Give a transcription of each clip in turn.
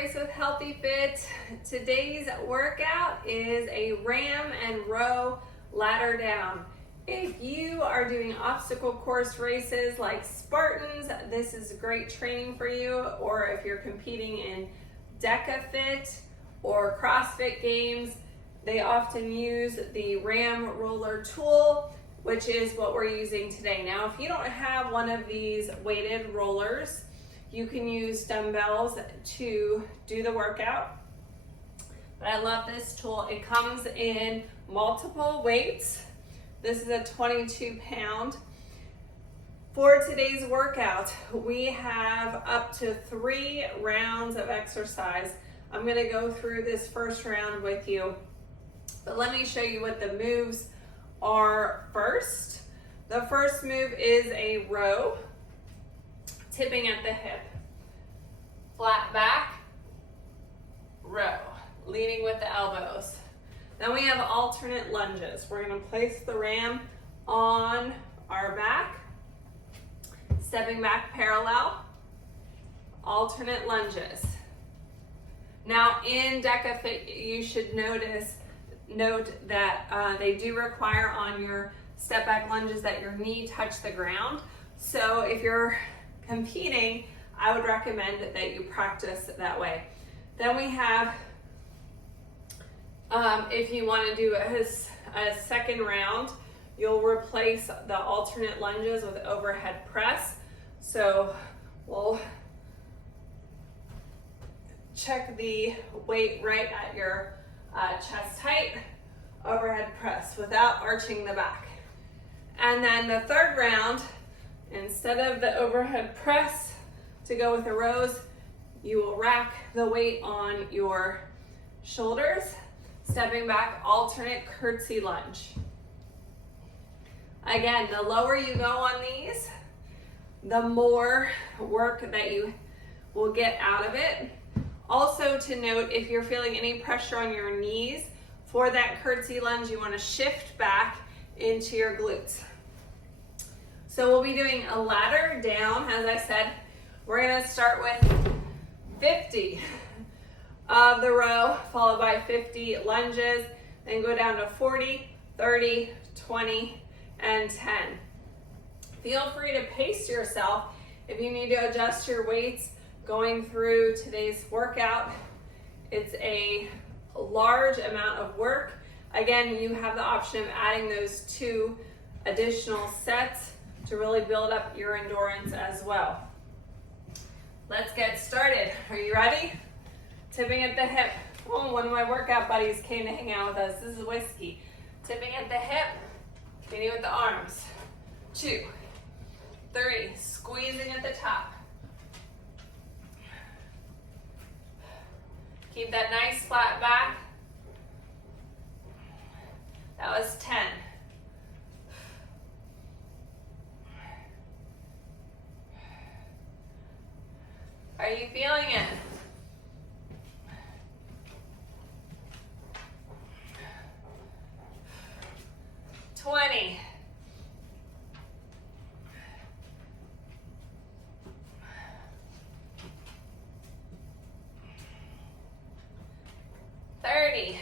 Grace with Healthy Fit. Today's workout is a ram and row ladder down. If you are doing obstacle course races like Spartans, this is great training for you. Or if you're competing in DEKAfit or CrossFit games, they often use the ram roller tool, which is what we're using today. Now, if you don't have one of these weighted rollers, you can use dumbbells to do the workout. But I love this tool. It comes in multiple weights. This is a 22-pound. For today's workout, we have up to 3 rounds of exercise. I'm gonna go through this first round with you, but let me show you what the moves are first. The first move is a row, tipping at the hip, flat back, row, leading with the elbows. Then we have alternate lunges. We're gonna place the ram on our back, stepping back parallel, alternate lunges. Now in DEKAfit, you should note that they do require on your step back lunges that your knee touch the ground. So if you're competing, I would recommend that you practice that way. Then we have, if you want to do a second round, you'll replace the alternate lunges with overhead press. So we'll check the weight right at your chest height, overhead press without arching the back. And then the third round, instead of the overhead press to go with the rows, you will rack the weight on your shoulders, stepping back, alternate curtsy lunge. Again, the lower you go on these, the more work that you will get out of it. Also to note, if you're feeling any pressure on your knees, for that curtsy lunge, you want to shift back into your glutes. So we'll be doing a ladder down, as I said. We're going to start with 50 of the row, followed by 50 lunges, then go down to 40, 30, 20, and 10. Feel free to pace yourself if you need to adjust your weights going through today's workout. It's a large amount of work. Again, you have the option of adding those 2 additional sets to really build up your endurance as well. Let's get started. Are you ready? Tipping at the hip. Oh, one of my workout buddies came to hang out with us. This is Whiskey. Tipping at the hip, continue with the arms. 2, 3, squeezing at the top. Keep that nice flat back. That was 10. Are you feeling it? 20. 30.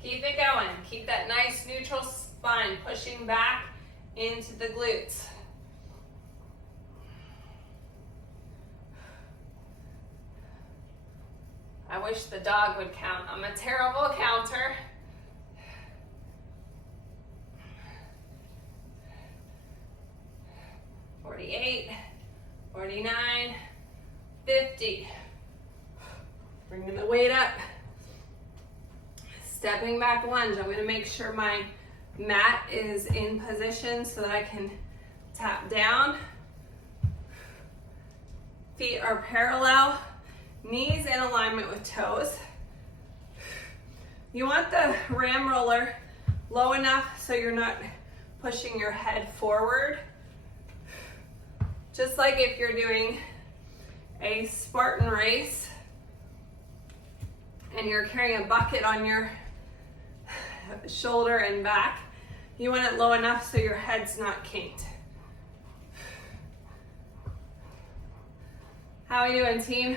Keep it going. Keep that nice neutral spine pushing back into the glutes. I wish the dog would count. I'm a terrible counter. 48, 49, 50. Bringing the weight up. Stepping back lunge. I'm going to make sure my mat is in position so that I can tap down. Feet are parallel. Knees in alignment with toes. You want the ram roller low enough so you're not pushing your head forward. Just like if you're doing a Spartan race and you're carrying a bucket on your shoulder and back, you want it low enough so your head's not kinked. How are you doing, team?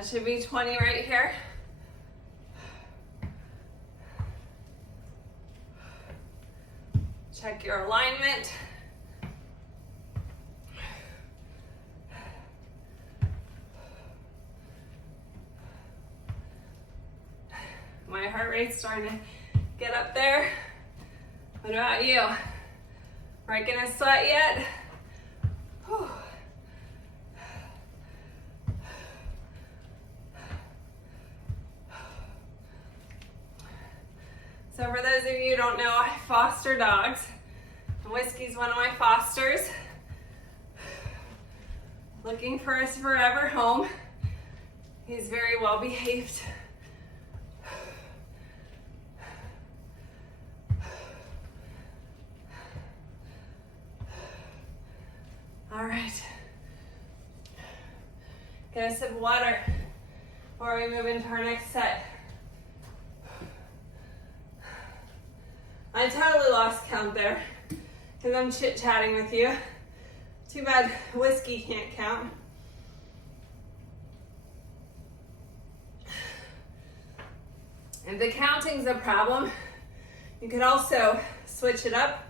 That should be 20 right here. Check your alignment. My heart rate's starting to get up there. What about you? Breaking a sweat yet? Whew. So for those of you who don't know, I foster dogs. And Whiskey's one of my fosters. Looking for his forever home. He's very well behaved. All right. Get a sip of water before we move into our next set. I totally lost count there because I'm chit-chatting with you. Too bad Whiskey can't count. If the counting's a problem, you could also switch it up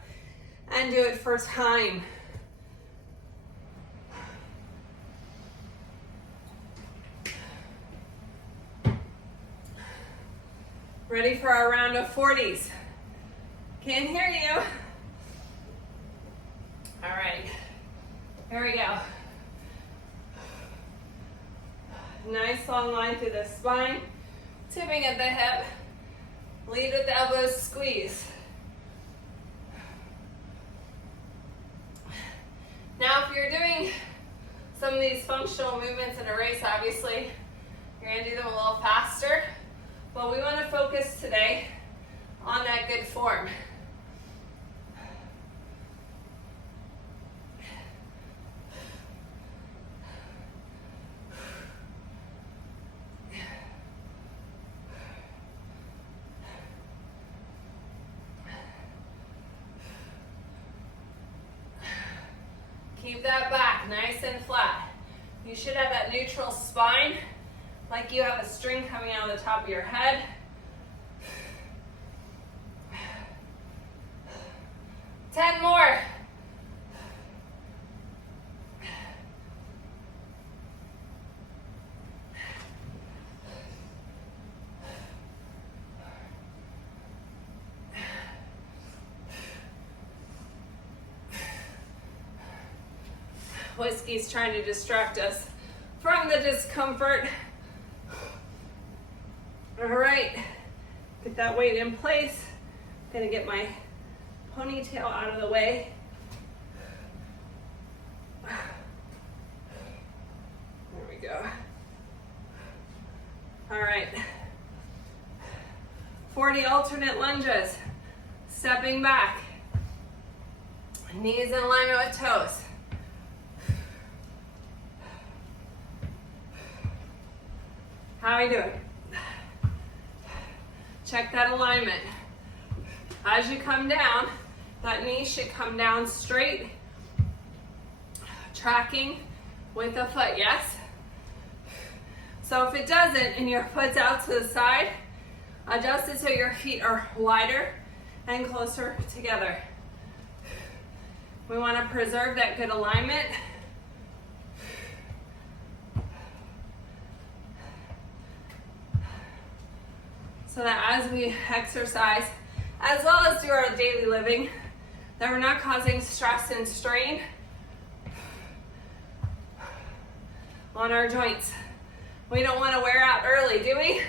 and do it for time. Ready for our round of 40s. Can't hear you. All right, here we go. Nice long line through the spine, tipping at the hip. Lead with the elbows, squeeze. Now, if you're doing some of these functional movements in a race, obviously, you're gonna do them a little faster. But we want to focus today on that good form. Keep that back nice and flat. You should have that neutral spine, like you have a string coming out of the top of your head. Ten more. Whiskey's trying to distract us from the discomfort. All right, get that weight in place. Gonna get my ponytail out of the way. There we go. All right. 40 alternate lunges. Stepping back. Knees in alignment with toes. How are we doing? Check that alignment. As you come down, that knee should come down straight, tracking with the foot, yes? So if it doesn't and your foot's out to the side, adjust it so your feet are wider and closer together. We want to preserve that good alignment. So that as we exercise, as well as do our daily living, that we're not causing stress and strain on our joints. We don't want to wear out early, do we?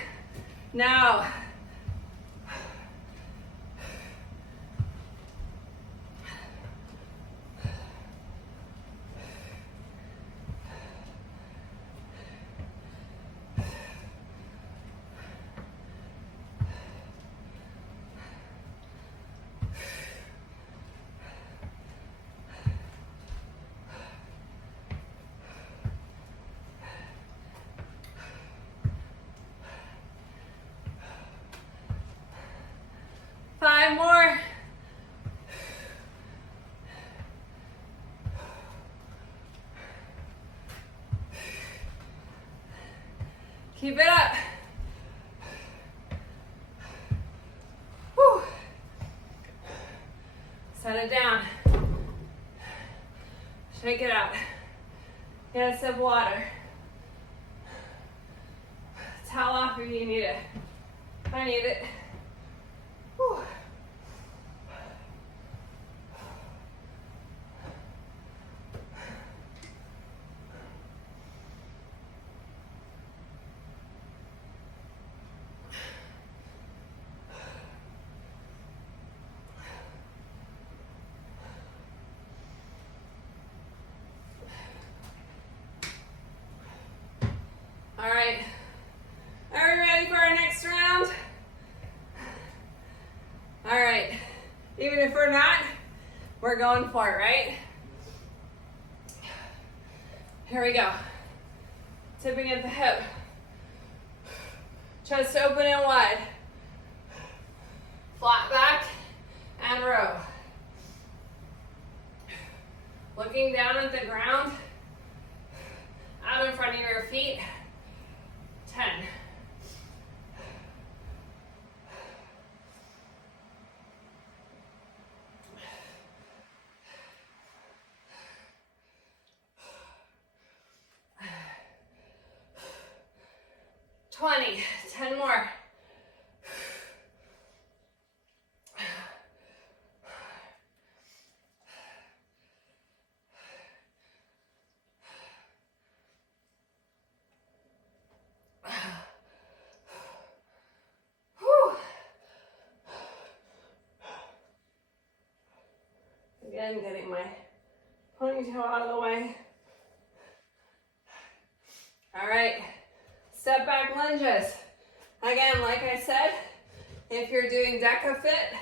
No. Keep it up. Whew. Set it down. Shake it out. Get a sip of water. Towel off if you need it. I need it. Whew. All right, are we ready for our next round? All right, even if we're not, we're going for it, right? Here we go. Tipping at the hip. Chest open and wide. Flat back and row. Looking down at the ground, out in front of your feet. 10. 20. 10 more. Again, getting my ponytail out of the way. All right, step back lunges. Again, like I said, if you're doing DEKAfit,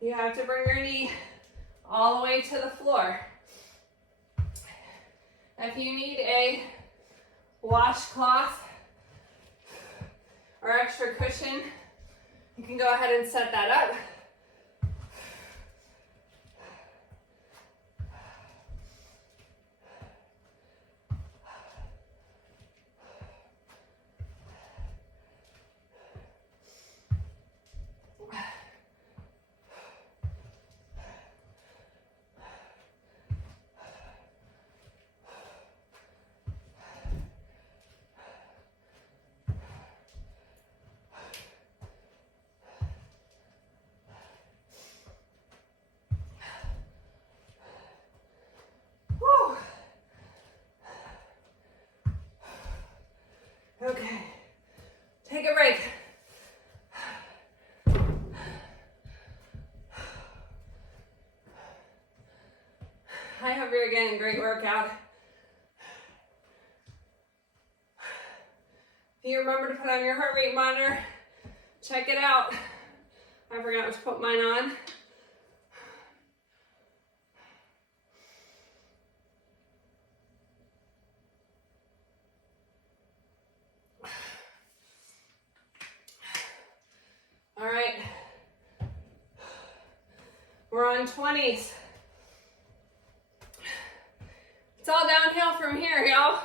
you have to bring your knee all the way to the floor. If you need a washcloth or extra cushion, you can go ahead and set that up. Okay, take a break. I hope you're getting a great workout. If you remember to put on your heart rate monitor, check it out. I forgot to put mine on. All right, we're on 20s. It's all downhill from here, y'all.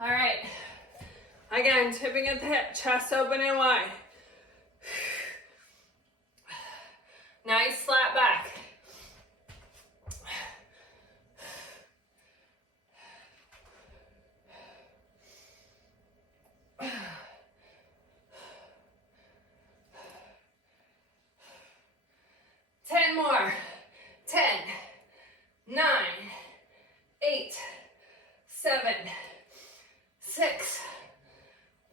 All right, again, tipping at the hip, chest open and wide. Nice flat back. More. 10, 9, 8, 7, 6,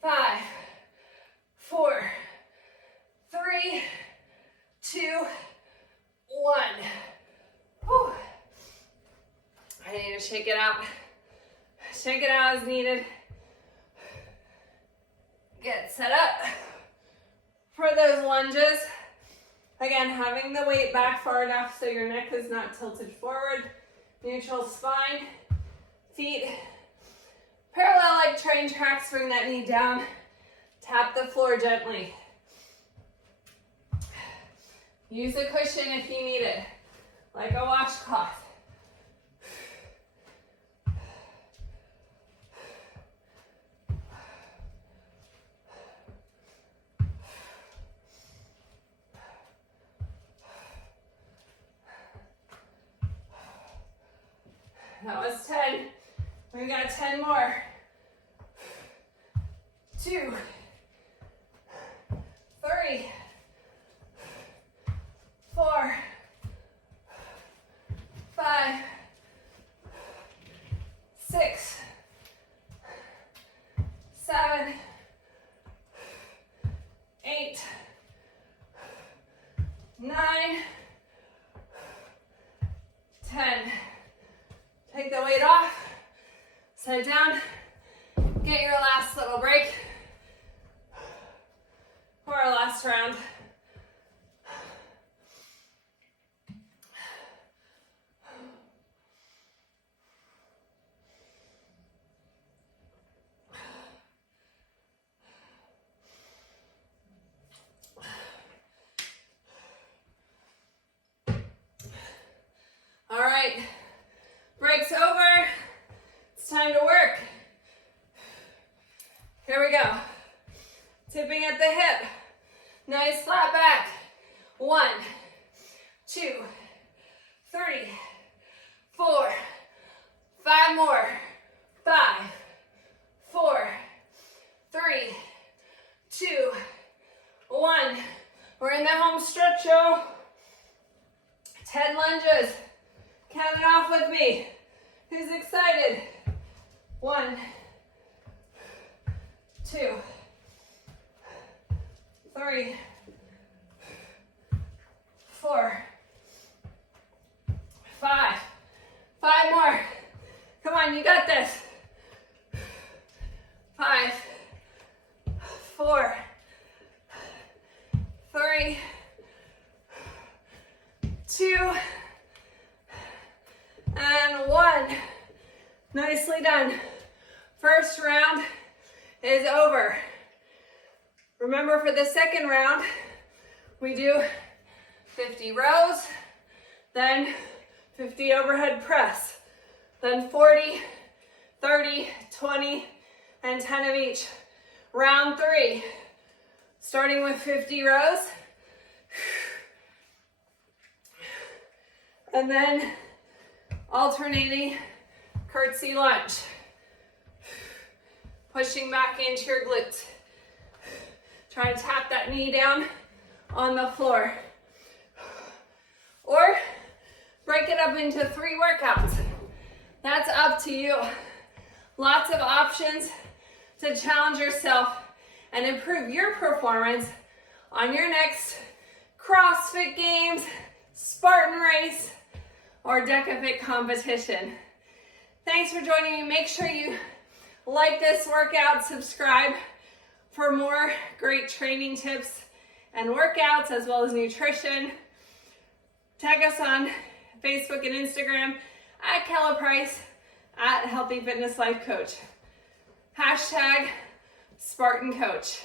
5, 4, 3, 2, 1. Whew. I need to shake it out. Shake it out as needed. Get set up for those lunges. Again, having the weight back far enough so your neck is not tilted forward. Neutral spine, feet parallel like train tracks. Bring that knee down. Tap the floor gently. Use a cushion if you need it, like a washcloth. That was 10. We got 10 more. 2, 3, 4, 5, 6, 7, 8, 9, 10. Take the weight off, set it down, get your last little break for our last round. All right, break's over. It's time to work. Here we go. Tipping at the hip. Nice flat back. 1, 2, 3, 4, 5 more. 5, 4, 3, 2, 1. We're in the home stretch, y'all. 10 lunges. Count it off with me. Who's excited? 1, 2, 3, 4, 5. 5 more. Come on, you got this. 5, 4, 3, 2, and 1. Nicely done. First round is over. Remember, for the second round, we do 50 rows, then 50 overhead press, then 40, 30, 20, and 10 of each. Round 3, starting with 50 rows, and then alternating curtsy lunge. Pushing back into your glutes. Try to tap that knee down on the floor. Or break it up into 3 workouts. That's up to you. Lots of options to challenge yourself and improve your performance on your next CrossFit Games, Spartan race, or DEKAfit competition. Thanks for joining me. Make sure you like this workout, subscribe for more great training tips and workouts, as well as nutrition. Tag us on Facebook and Instagram at Kella Price, at Healthy Fitness Life Coach. # Spartan Coach.